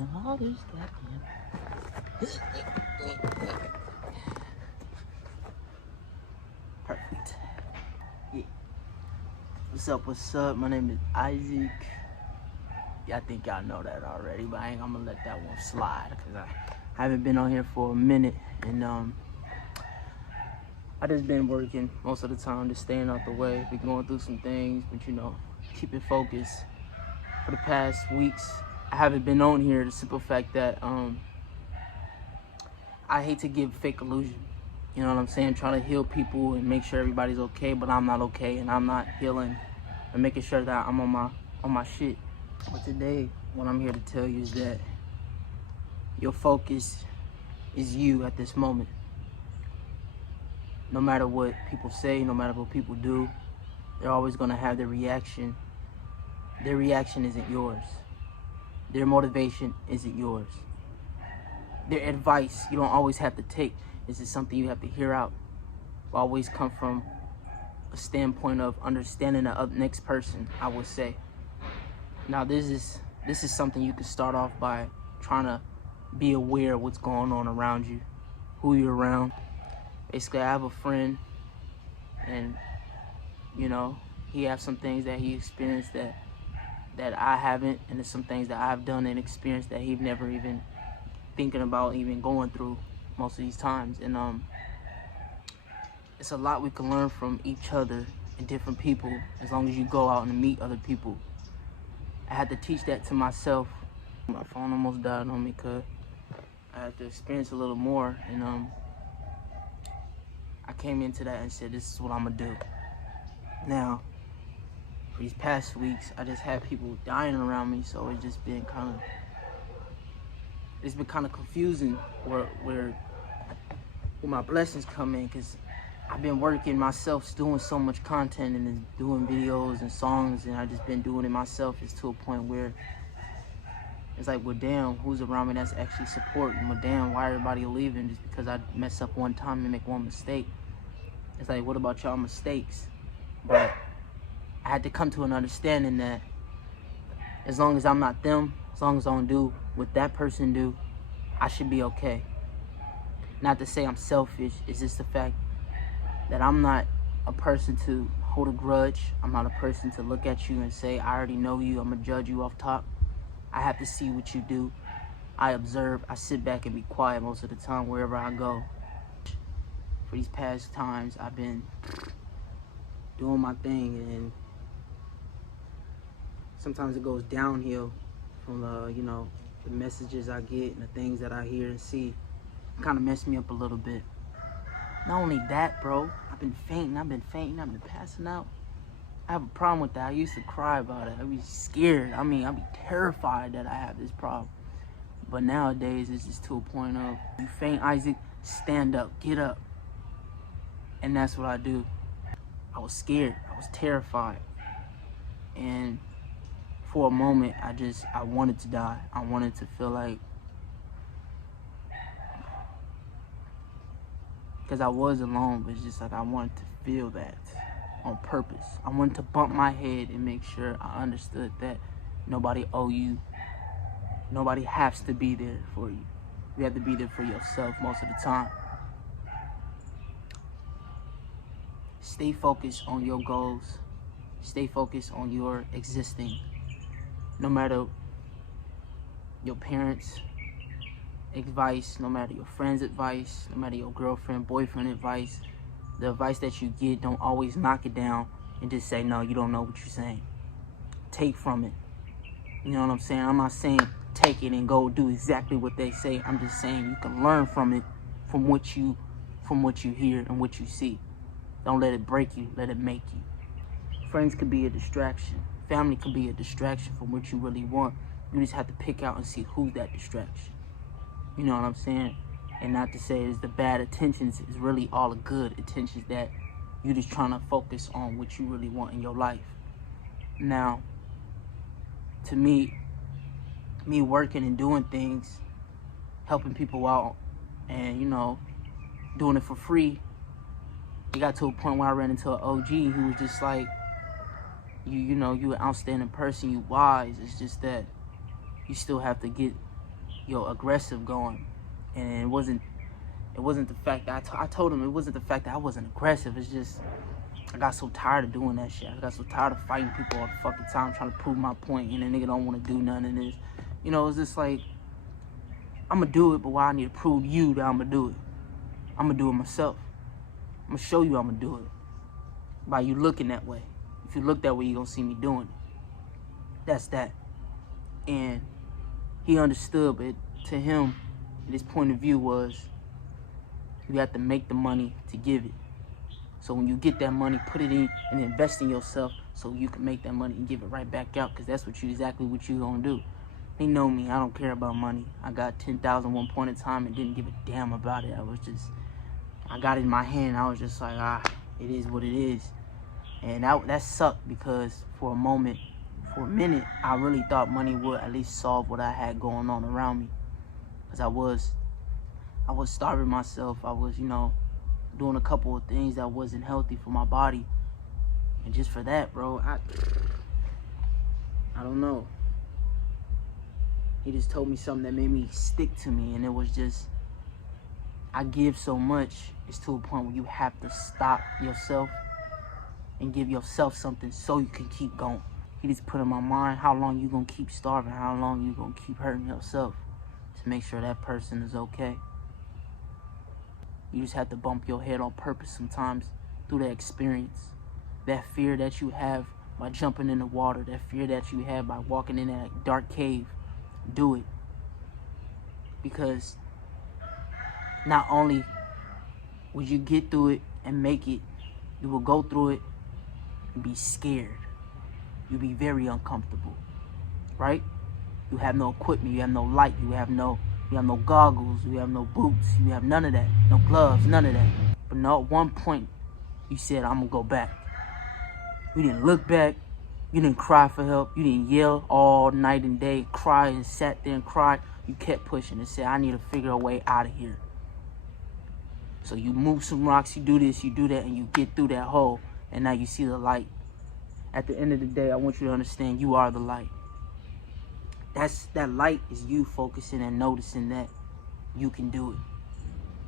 All this that. Perfect. Yeah. What's up? What's up? My name is Isaac. Yeah, I think y'all know that already, but I ain't gonna let that one slide because I haven't been on here for a minute, and I just been working most of the time, just staying out the way. Been going through some things, but keep it focused. For the past weeks, I haven't been on here. The simple fact that I hate to give fake illusion. You know what I'm saying? Trying to heal people and make sure everybody's okay, but I'm not okay, and I'm not healing and making sure that I'm on my shit. But today, what I'm here to tell you is that your focus is you at this moment. No matter what people say, no matter what people do, they're always gonna have their reaction. Their reaction isn't yours. Their motivation isn't yours. Their advice you don't always have to take. This is something you have to hear out. Always come from a standpoint of understanding the next person, I would say. Now this is something you can start off by trying to be aware of what's going on around you, who you're around. Basically, I have a friend, and he has some things that he experienced that I haven't, and there's some things that I've done and experienced that he's never even thinking about even going through most of these times. And it's a lot we can learn from each other and different people as long as you go out and meet other people. I had to teach that to myself. My phone almost died on me because I had to experience a little more, and I came into that and said, this is what I'm gonna do. Now, for these past weeks, I just had people dying around me, so it's been kind of confusing where my blessings come in, because I've been working myself, doing so much content and doing videos and songs, and I've just been doing it myself. It's to a point where it's like, well, damn, who's around me that's actually supporting? Well, damn, why everybody leaving just because I mess up one time and make one mistake? It's like, what about y'all mistakes? But I had to come to an understanding that as long as I'm not them, as long as I don't do what that person do, I should be okay. Not to say I'm selfish, it's just the fact that I'm not a person to hold a grudge. I'm not a person to look at you and say, I already know you, I'm gonna judge you off top. I have to see what you do. I observe, I sit back and be quiet most of the time wherever I go. For these past times, I've been doing my thing, and sometimes it goes downhill from the messages I get and the things that I hear and see. It kind of messed me up a little bit. Not only that, bro, I've been fainting, passing out. I have a problem with that. I used to cry about it. I'd be scared. I'd be terrified that I have this problem. But nowadays, it's just to a point of, you faint, Isaac, stand up, get up. And that's what I do. I was scared. I was terrified. And for a moment, I wanted to die. I wanted to feel like, because I was alone, but it's just like I wanted to feel that on purpose. I wanted to bump my head and make sure I understood that nobody owe you. Nobody has to be there for you. You have to be there for yourself most of the time. Stay focused on your goals. Stay focused on your existing. No matter your parents' advice, no matter your friend's advice, no matter your girlfriend, boyfriend advice, the advice that you get, don't always knock it down and just say, no, you don't know what you're saying. Take from it. You know what I'm saying? I'm not saying take it and go do exactly what they say. I'm just saying you can learn from it, from what you hear and what you see. Don't let it break you, let it make you. Friends could be a distraction. Family could be a distraction from what you really want. You just have to pick out and see who's that distraction. You know what I'm saying? And not to say it's the bad intentions, it's really all the good intentions that you're just trying to focus on what you really want in your life. Now, to me working and doing things, helping people out, and doing it for free, it got to a point where I ran into an OG who was just like, you an outstanding person, you wise. It's just that you still have to get aggressive going. And it wasn't the fact that I told him it wasn't the fact that I wasn't aggressive. It's just I got so tired of doing that shit. I got so tired of fighting people all the fucking time, trying to prove my point, and the nigga don't want to do nothing. And it's, it's just like, I'm going to do it, but why I need to prove you that I'm going to do it? I'm going to do it myself. I'm going to show you I'm going to do it by you looking that way. If you look that way, you're going to see me doing it. That's that. And he understood, but to him, his point of view was, you have to make the money to give it. So when you get that money, put it in and invest in yourself so you can make that money and give it right back out, because that's exactly what you gonna do. They know me. I don't care about money. I got 10,000 one point in time and didn't give a damn about it. I got it in my hand. I was just like, it is what it is. And that sucked, because for a minute, I really thought money would at least solve what I had going on around me. Because I was starving myself. I was, doing a couple of things that wasn't healthy for my body. And just for that, bro, I don't know. He just told me something that made me stick to me, and it was just, I give so much, it's to a point where you have to stop yourself and give yourself something so you can keep going. He just put in my mind, how long you gonna keep starving? How long you gonna keep hurting yourself to make sure that person is okay? You just have to bump your head on purpose sometimes through that experience. That fear that you have by jumping in the water, that fear that you have by walking in that dark cave, do it. Because not only would you get through it and make it, you will go through it and be scared. You'll be very uncomfortable, right? You have no equipment, you have no light, you have no goggles, you have no boots, you have none of that, no gloves, none of that. But no, at one point, you said, I'm gonna go back. You didn't look back, you didn't cry for help, you didn't yell all night and day, cry and sat there and cried. You kept pushing and said, I need to figure a way out of here. So you move some rocks, you do this, you do that, and you get through that hole, and now you see the light. At the end of the day, I want you to understand you are the light. That light is you focusing and noticing that you can do it.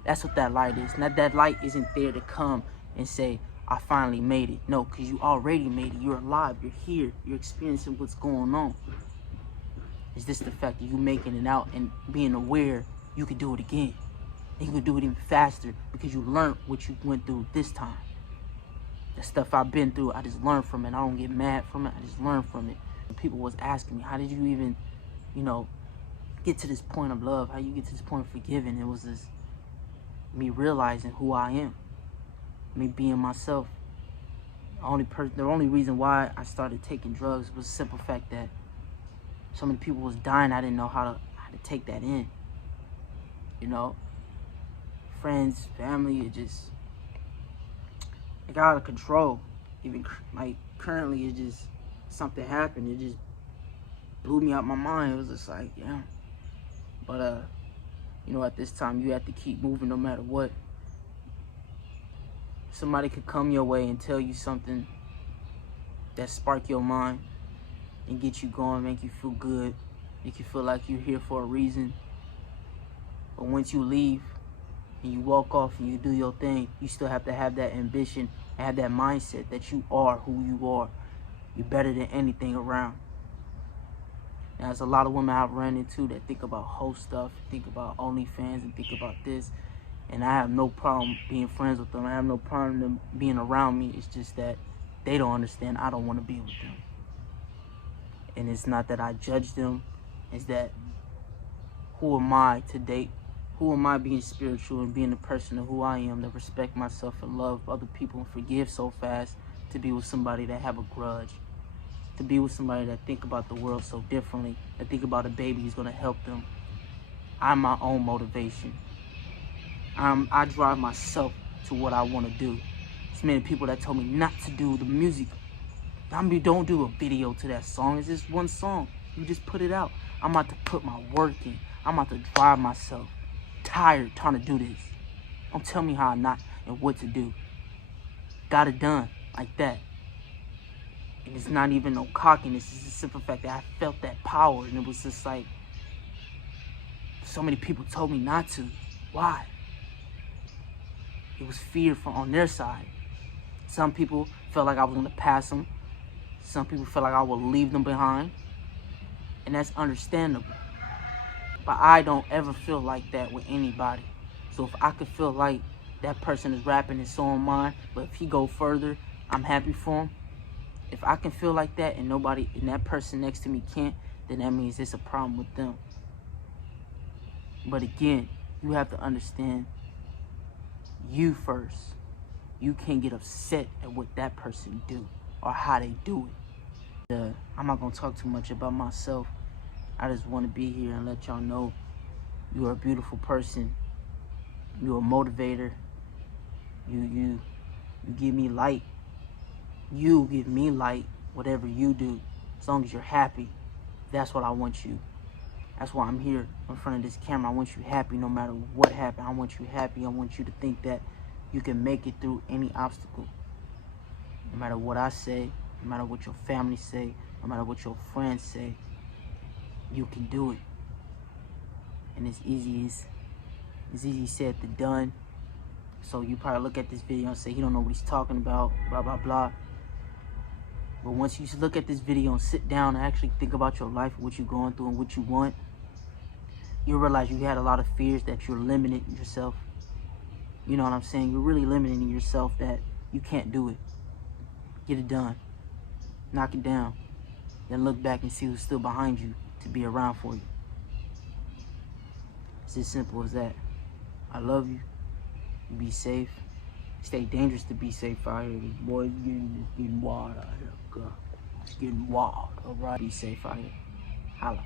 That's what that light is. Now that light isn't there to come and say, I finally made it. No, because you already made it. You're alive. You're here. You're experiencing what's going on. It's just the fact that you making it out and being aware you can do it again. And you can do it even faster because you learned what you went through this time. The stuff I've been through, I just learned from it. I don't get mad from it. I just learn from it. And people was asking me, how did you even, get to this point of love? How you get to this point of forgiving? It was just me realizing who I am. Me being myself. The only reason why I started taking drugs was the simple fact that so many people was dying. I didn't know how to take that in. Friends, family, it got out of control. Even like currently, it just something happened. It just blew me out my mind. It was just like, yeah. But at this time, you have to keep moving no matter what. Somebody could come your way and tell you something that spark your mind and get you going, make you feel good, make you feel like you're here for a reason. But once you leave and you walk off and you do your thing, you still have to have that ambition and have that mindset that you are who you are. You're better than anything around. Now, there's a lot of women I've run into that think about whole stuff, think about OnlyFans, and think about this. And I have no problem being friends with them. I have no problem them being around me. It's just that they don't understand I don't want to be with them. And it's not that I judge them. It's that who am I to date? Who am I being spiritual and being the person of who I am, to respect myself and love other people and forgive so fast, to be with somebody that have a grudge, to be with somebody that think about the world so differently, that think about a baby who's going to help them. I'm my own motivation. I drive myself to what I want to do. There's many people that told me not to do the music. Don't do a video to that song. It's just one song. You just put it out. I'm about to put my work in. I'm about to drive myself. Tired trying to do this. Don't tell me how not and what to do. Got it done like that. And it's not even no cockiness. It's the simple fact that I felt that power. And it was just like, so many people told me not to. Why? It was fear on their side. Some people felt like I was going to pass them. Some people felt like I would leave them behind. And that's understandable. But I don't ever feel like that with anybody. So if I could feel like that person is rapping and so am I, but if he go further, I'm happy for him. If I can feel like that and nobody, and that person next to me can't, then that means it's a problem with them. But again, you have to understand you first. You can't get upset at what that person do or how they do it. I'm not gonna talk too much about myself. I just want to be here and let y'all know you're a beautiful person. You're a motivator. You give me light. You give me light. Whatever you do, as long as you're happy, that's what I want you. That's why I'm here in front of this camera. I want you happy no matter what happened. I want you happy. I want you to think that you can make it through any obstacle. No matter what I say, no matter what your family say, no matter what your friends say, you can do it. And it's easy said than done. So you probably look at this video and say, he don't know what he's talking about, blah, blah, blah. But once you look at this video and sit down and actually think about your life, what you're going through and what you want, you'll realize you had a lot of fears that you're limiting yourself. You know what I'm saying? You're really limiting yourself that you can't do it. Get it done. Knock it down. Then look back and see who's still behind you to be around for you. It's as simple as that. I love you. Be safe. Stay dangerous to be safe out here. Boys, getting wild out here. God. It's getting wild. Alright, be safe out here. Holla.